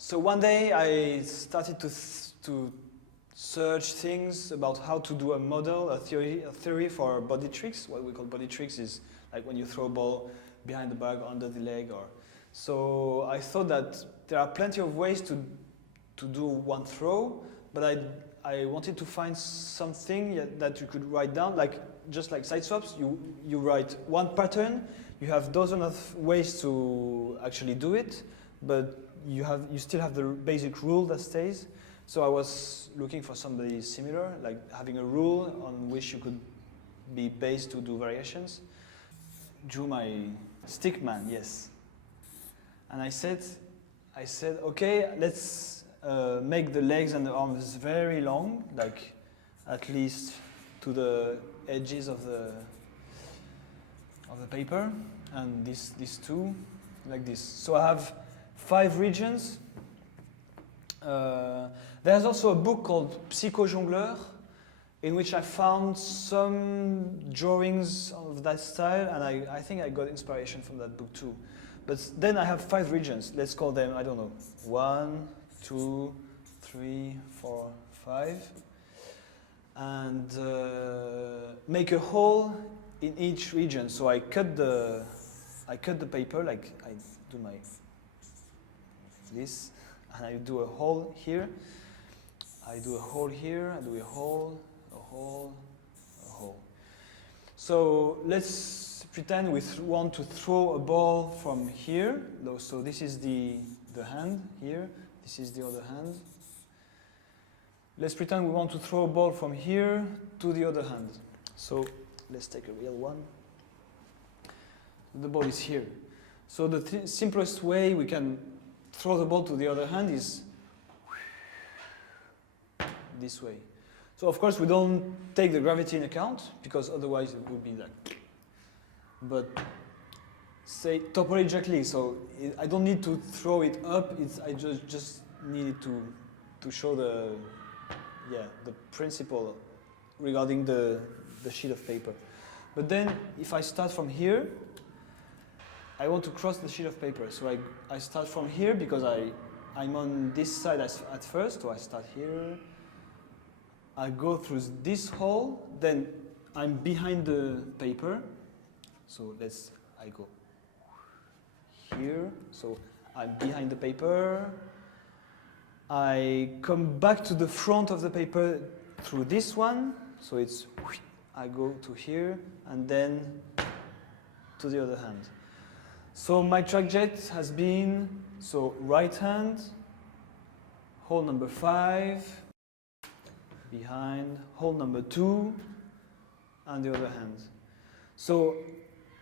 So one day I started to search things about how to do a model, a theory for body tricks. What we call body tricks is like when you throw a ball behind the back, under the leg, or. So I thought that there are plenty of ways to do one throw, but I wanted to find something that you could write down, like just like Siteswaps. You write one pattern. You have dozens of ways to actually do it, but you still have the basic rule that stays. So I was looking for somebody similar, like having a rule on which you could be based to do variations. Drew my stick man, yes. And I said, okay, let's make the legs and the arms very long, like at least to the edges of the paper, and these two, like this. So I have 5 regions. There's also a book called Psycho Jongleur, in which I found some drawings of that style, and I think I got inspiration from that book too. But then I have 5 regions. Let's call them, I don't know, 1, 2, 3, 4, 5. And make a hole in each region. So I cut the paper, like I do this, and I do a hole here. I do a hole here, I do a hole, a hole, a hole. So let's pretend we want to throw a ball from here. So this is the hand here, this is the other hand. Let's pretend we want to throw a ball from here to the other hand. So let's take a real one. The ball is here. So the simplest way we can throw the ball to the other hand is this way. So of course we don't take the gravity in account, because otherwise it would be like. But say topologically, so I don't need to throw it up. I just need to show the principle regarding the sheet of paper. But then if I start from here, I want to cross the sheet of paper. So I start from here because I'm on this side at first. So I start here. I go through this hole. Then I'm behind the paper. So I go here. So I'm behind the paper. I come back to the front of the paper through this one. So I go to here and then to the other hand. So my trajectory has been, so right hand, hole number 5, behind, hole number 2, and the other hand. So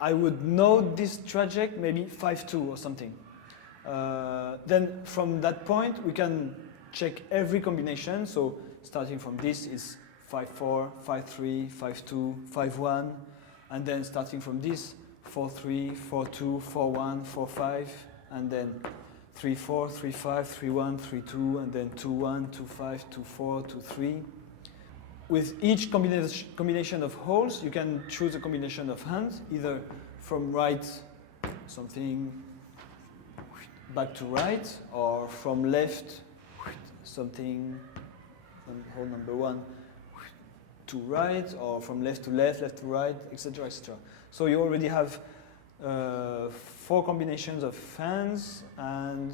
I would know this trajectory, maybe 5-2 or something. Then from that point, we can check every combination. So starting from this is 5-4, 5-3, 5-2, 5-1, and then starting from this, 4-3, 4-2, 4-1, 4-5, and then 3-4, 3-5, 3-1, 3-2, and then 2-1, 2-5, 2-4, 2-3. With each combination of holes, you can choose a combination of hands, either from right, something back to right, or from left, something, hole number 1, to right, or from left to left, left to right, etc., etc. So you already have 4 combinations of hands and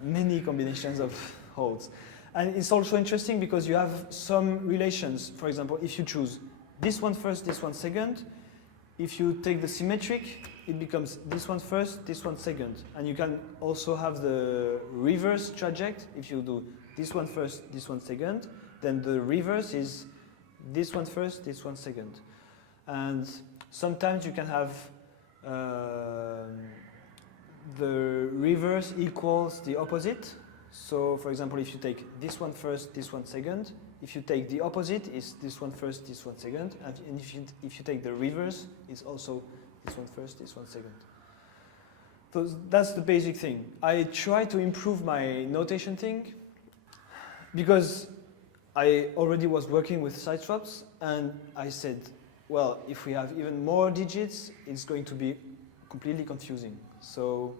many combinations of holes. And it's also interesting because you have some relations. For example, if you choose this one first, this one second, if you take the symmetric, it becomes this one first, this one second. And you can also have the reverse trajectory. If you do this one first, this one second, then the reverse is this one first, this one second. And sometimes you can have the reverse equals the opposite. So for example, if you take this one first, this one second, if you take the opposite, it's this one first, this one second. And if you take the reverse, it's also this one first, this one second. So that's the basic thing. I try to improve my notation thing because I already was working with Siteswaps, and I said, well, if we have even more digits, it's going to be completely confusing. So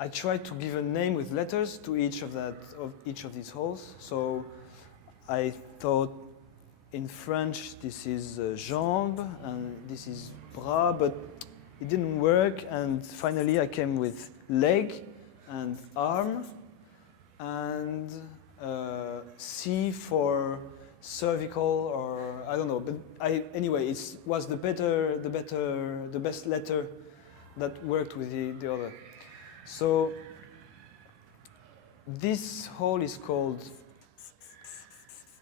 I try to give a name with letters to each of these holes. So I thought in French this is jambe and this is bras, but it didn't work. And finally I came with leg and arm and C for cervical, or I don't know. But anyway, it was the best letter that worked with the other. So this hole is called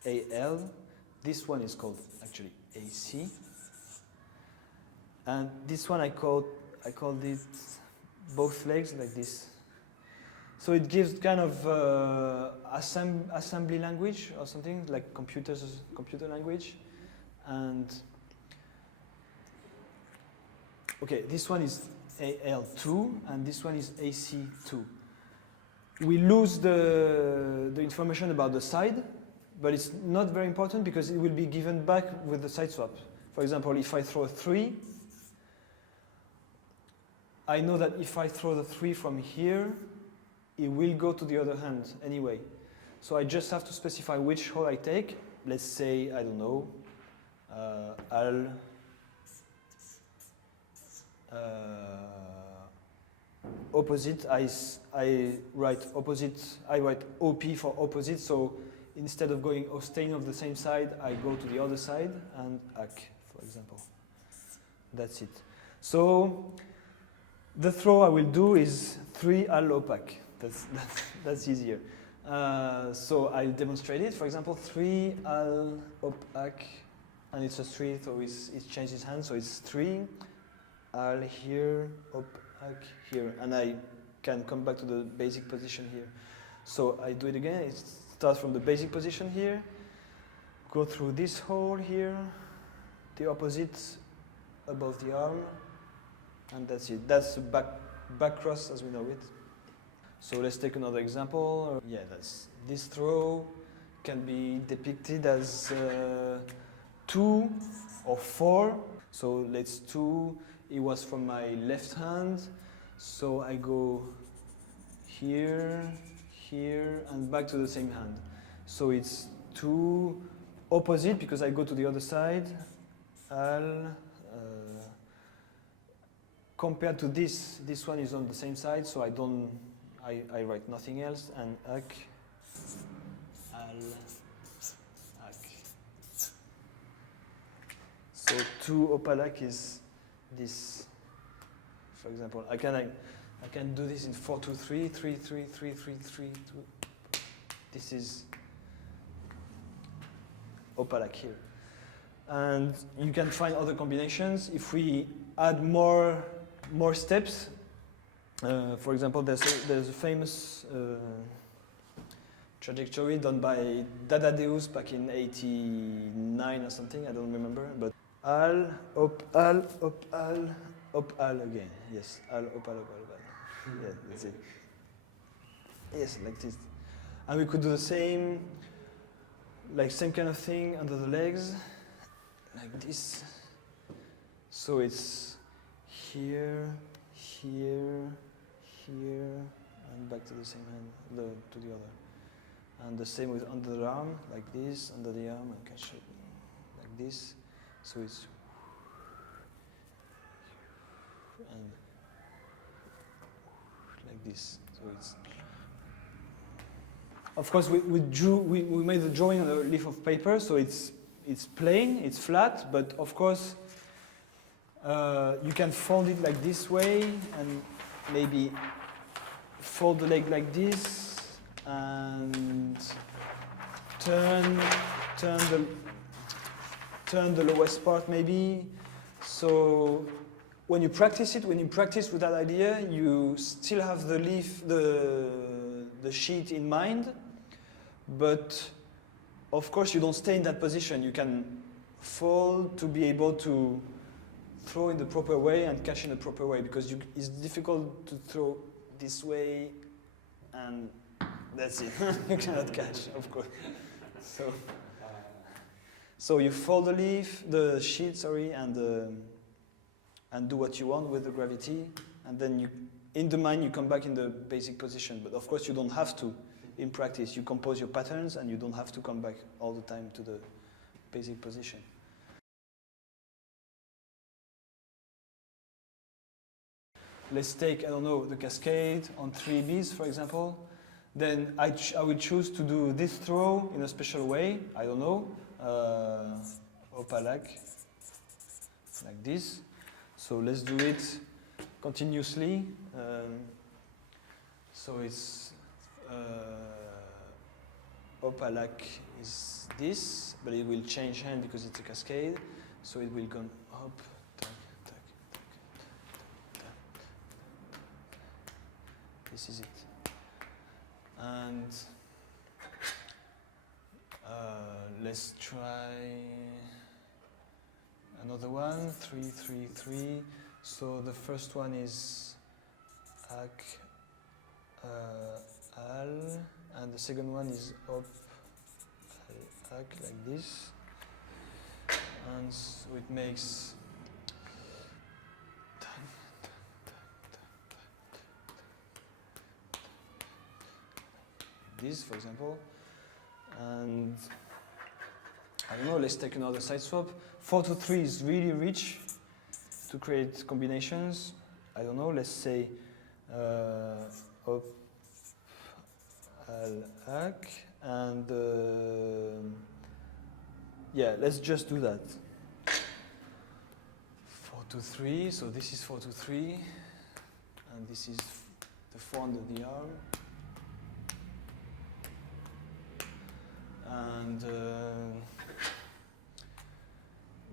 AL. This one is called actually AC. And this one I called it both legs like this. So it gives kind of assembly language or something like computer language. And okay, this one is AL2 and this one is AC2. We lose the information about the side, but it's not very important because it will be given back with the side swap. For example, if I throw a 3, I know that if I throw the 3 from here, it will go to the other hand anyway. So I just have to specify which hole I take. Let's say, I don't know, Al, opposite. I write opposite. I write OP for opposite. So instead of going staying of the same side, I go to the other side and AC, for example. That's it. So the throw I will do is 3 Al opaque. That's easier. So I'll demonstrate it. For example, 3 Al opaque, and it's a 3, so it's changed its hand. So it's 3 Al here, opaque here, and I can come back to the basic position here. So I do it again. It starts from the basic position here, go through this hole here, the opposite above the arm, and that's it. That's the back cross as we know it. So let's take another example. Yeah, this throw can be depicted as 2 or 4. So let's 2. It was from my left hand. So I go here, here, and back to the same hand. So it's 2 opposite because I go to the other side. Al. Compared to this one is on the same side, so I write nothing else, and AC, Al, AC. So 2 opalac is this, for example. I can do this in 4, 2, 3, 3, 3, 3, 3, 3, 2. This is opalac here. And you can find other combinations. If we add more steps, for example, there's a famous trajectory done by Dadadeus back in '89 or something. I don't remember, but Al, op, Al, op, Al again. Yes, Al, op, Al, op, Al. Yeah, that's it. Yes, like this. And we could do the same kind of thing under the legs, like this. So it's here, here, here, and back to the same hand, to the other. And the same with under the arm, like this, under the arm, and catch it like this. So it's and like this. So it's. Of course, we made the drawing on a leaf of paper, so it's plain, it's flat, but of course you can fold it like this way and maybe fold the leg like this and turn the lowest part maybe. So when you practice with that idea, you still have the leaf, the sheet in mind, but of course you don't stay in that position. You can fold to be able to throw in the proper way and catch in the proper way, because it's difficult to throw this way and that's it. You cannot catch, of course. So you fold the sheet, and do what you want with the gravity, and then in the mind you come back in the basic position. But of course you don't have to in practice. You compose your patterns and you don't have to come back all the time to the basic position. Let's take, I don't know, the cascade on 3 Bs, for example. Then I will choose to do this throw in a special way. I don't know, opaque, like this. So let's do it continuously. So it's opaque is this, but it will change hand because it's a cascade. So it will go up. This is it. And let's try another one, 3, 3, 3. So the first one is ac, al, and the second one is op, al, ac, like this. And so it makes this, for example, and I don't know, let's take another side swap. 4 to 3 is really rich to create combinations. I don't know, let's say op, al, ac, and yeah, let's just do that. 4 to 3, so this is 4 to 3, and this is the 4 under the arm. And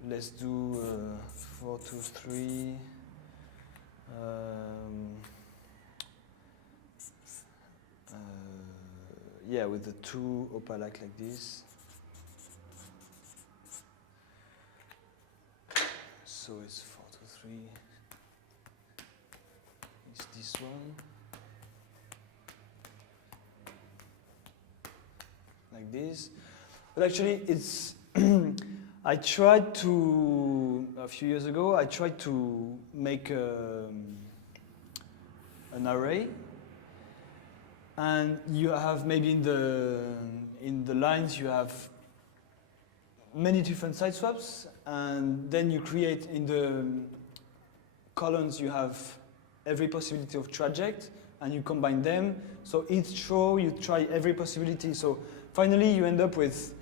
let's do 4 to 3. Yeah, with the 2 opaque like this. So it's 4 to 3. It's this one. Like this. But actually it's I tried to, a few years ago, I tried to make an array, and you have maybe in the lines you have many different side swaps, and then you create in the columns you have every possibility of traject, and you combine them. So each row you try every possibility. So finally you end up with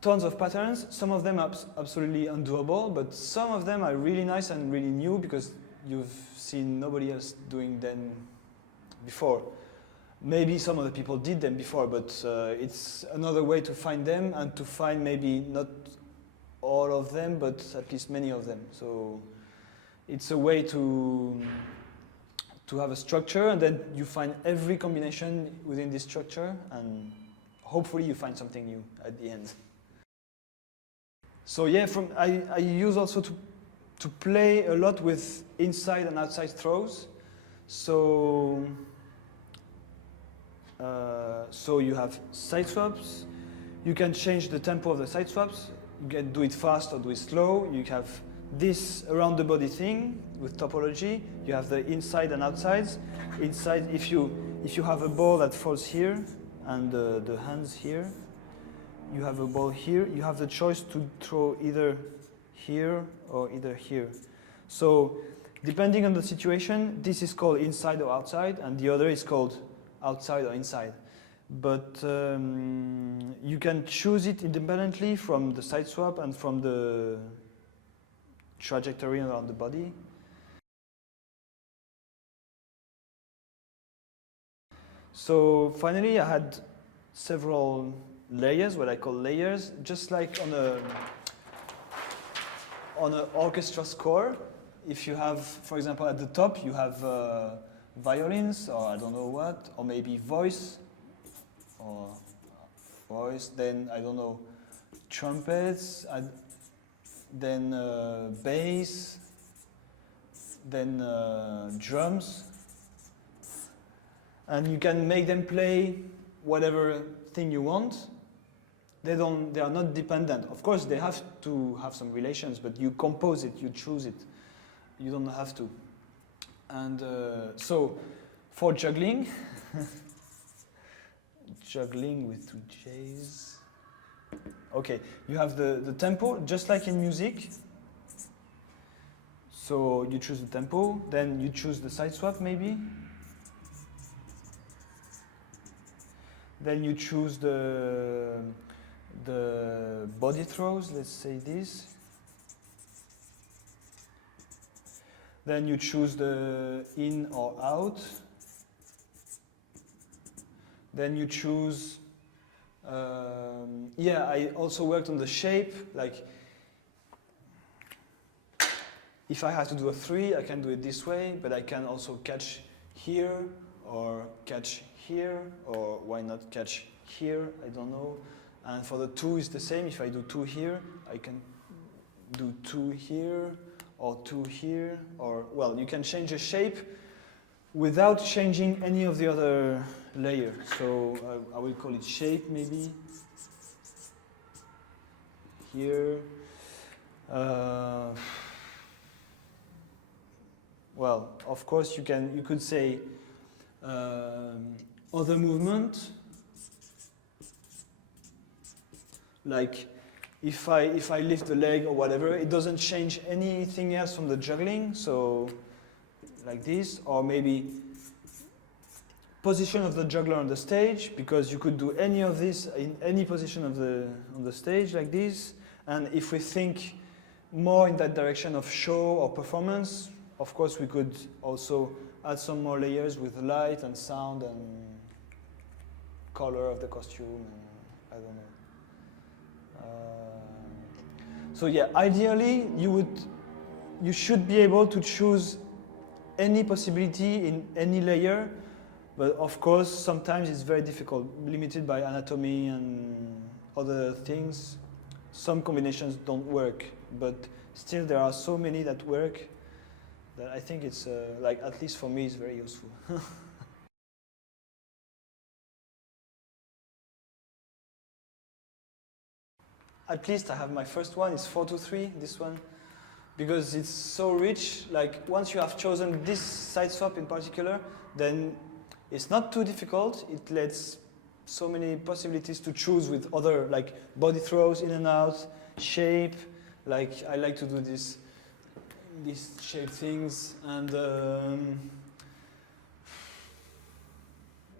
tons of patterns. Some of them are absolutely undoable, but some of them are really nice and really new because you've seen nobody else doing them before. Maybe some other people did them before, but it's another way to find them and to find maybe not all of them, but at least many of them. So it's a way to have a structure, and then you find every combination within this structure, and hopefully you find something new at the end. So yeah, I use also to play a lot with inside and outside throws. So so you have side swaps. You can change the tempo of the side swaps. You can do it fast or do it slow. You have this around the body thing with topology. You have the inside and outsides. Inside, if you have a ball that falls here and the hands here, you have a ball here. You have the choice to throw either here or either here. So depending on the situation, this is called inside or outside, and the other is called outside or inside. But you can choose it independently from the side swap and from the trajectory around the body. So finally, I had several layers, what I call layers, just like on an orchestra score. If you have, for example, at the top, you have violins, or I don't know what, or maybe voice, then, I don't know, trumpets, then bass, then drums. And you can make them play whatever thing you want. They are not dependent. Of course, they have to have some relations, but you compose it, you choose it. You don't have to. And so for juggling, juggling with 2 J's. Okay, you have the tempo, just like in music. So you choose the tempo, then you choose the side swap maybe. Then you choose the body throws, let's say this. Then you choose the in or out. Then you choose, yeah, I also worked on the shape, like if I have to do a 3, I can do it this way, but I can also catch here, or catch here, or why not catch here, I don't know. And for the 2 it's the same, if I do 2 here, I can do 2 here, or 2 here, or, well, you can change the shape without changing any of the other layer. So I will call it shape maybe. Here. Well, of course you could say other movement. Like if I lift the leg or whatever, it doesn't change anything else from the juggling. So like this, or maybe position of the juggler on the stage, because you could do any of this in any position of on the stage like this. And if we think more in that direction of show or performance, of course we could also add some more layers with light and sound and color of the costume, and I don't know. So yeah, ideally you should be able to choose any possibility in any layer, but of course sometimes it's very difficult, limited by anatomy and other things. Some combinations don't work, but still there are so many that work that I think it's like, at least for me, it's very useful. At least I have my first one, it's 4-2-3, this one, because it's so rich. Like once you have chosen this side swap in particular, then it's not too difficult. It lets so many possibilities to choose with other, like body throws, in and out, shape. Like I like to do these shape things, and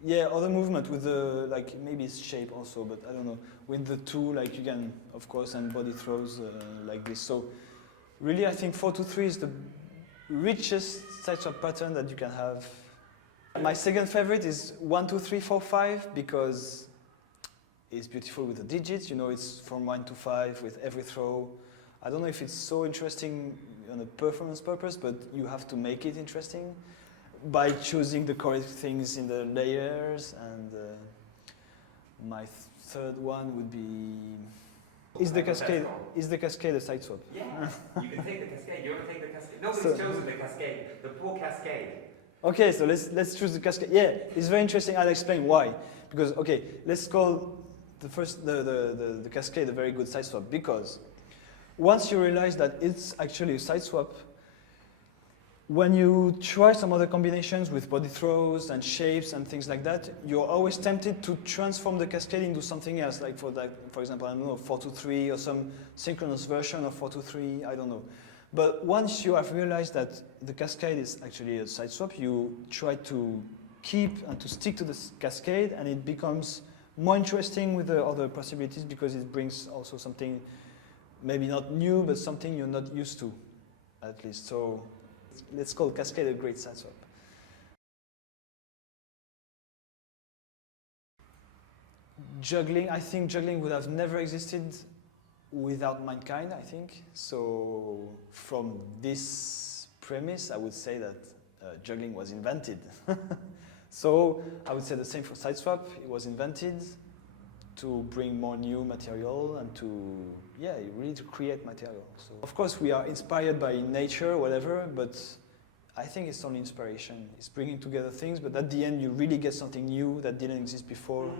yeah, other movement with the, like maybe it's shape also, but I don't know. With the 2, like you can, of course, and body throws like this. So really, I think 4-2-3 is the richest side swap pattern that you can have. My second favorite is 1-2-3-4-5, because it's beautiful with the digits. You know, it's from 1 to 5 with every throw. I don't know if it's so interesting on a performance purpose, but you have to make it interesting by choosing the correct things in the layers. And my third one would be, is the cascade a side swap? Yeah, you can take the cascade. You want to take the cascade? Nobody's chosen the cascade. The poor cascade. Okay, so let's choose the cascade. Yeah, it's very interesting. I'll explain why. Because okay, let's call the cascade a very good side swap, because once you realize that it's actually a side swap, when you try some other combinations with body throws and shapes and things like that, you're always tempted to transform the cascade into something else, like for example, I don't know, 4-2-3 or some synchronous version of 4-2-3, I don't know. But once you have realized that the cascade is actually a side swap, you try to keep and to stick to the cascade, and it becomes more interesting with the other possibilities, because it brings also something maybe not new, but something you're not used to, at least. So let's call cascade a great side swap. Juggling, I think juggling would have never existed without mankind, I think. So from this premise, I would say that juggling was invented. So I would say the same for Siteswap. It was invented to bring more new material and to, yeah, really to create material. So of course we are inspired by nature, whatever, but I think it's only inspiration. It's bringing together things, but at the end you really get something new that didn't exist before.